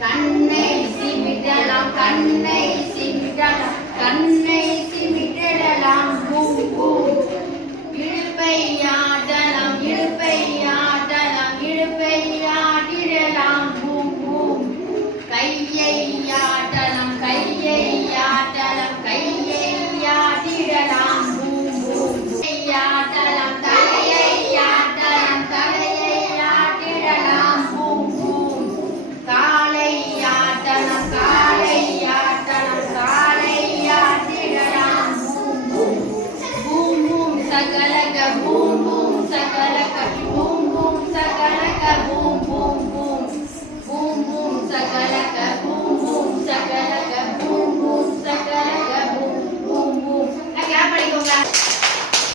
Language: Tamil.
கண்ணை சிமிட்டலாம் கண்ணை சிமிட்டலாம். saca la boom, boom,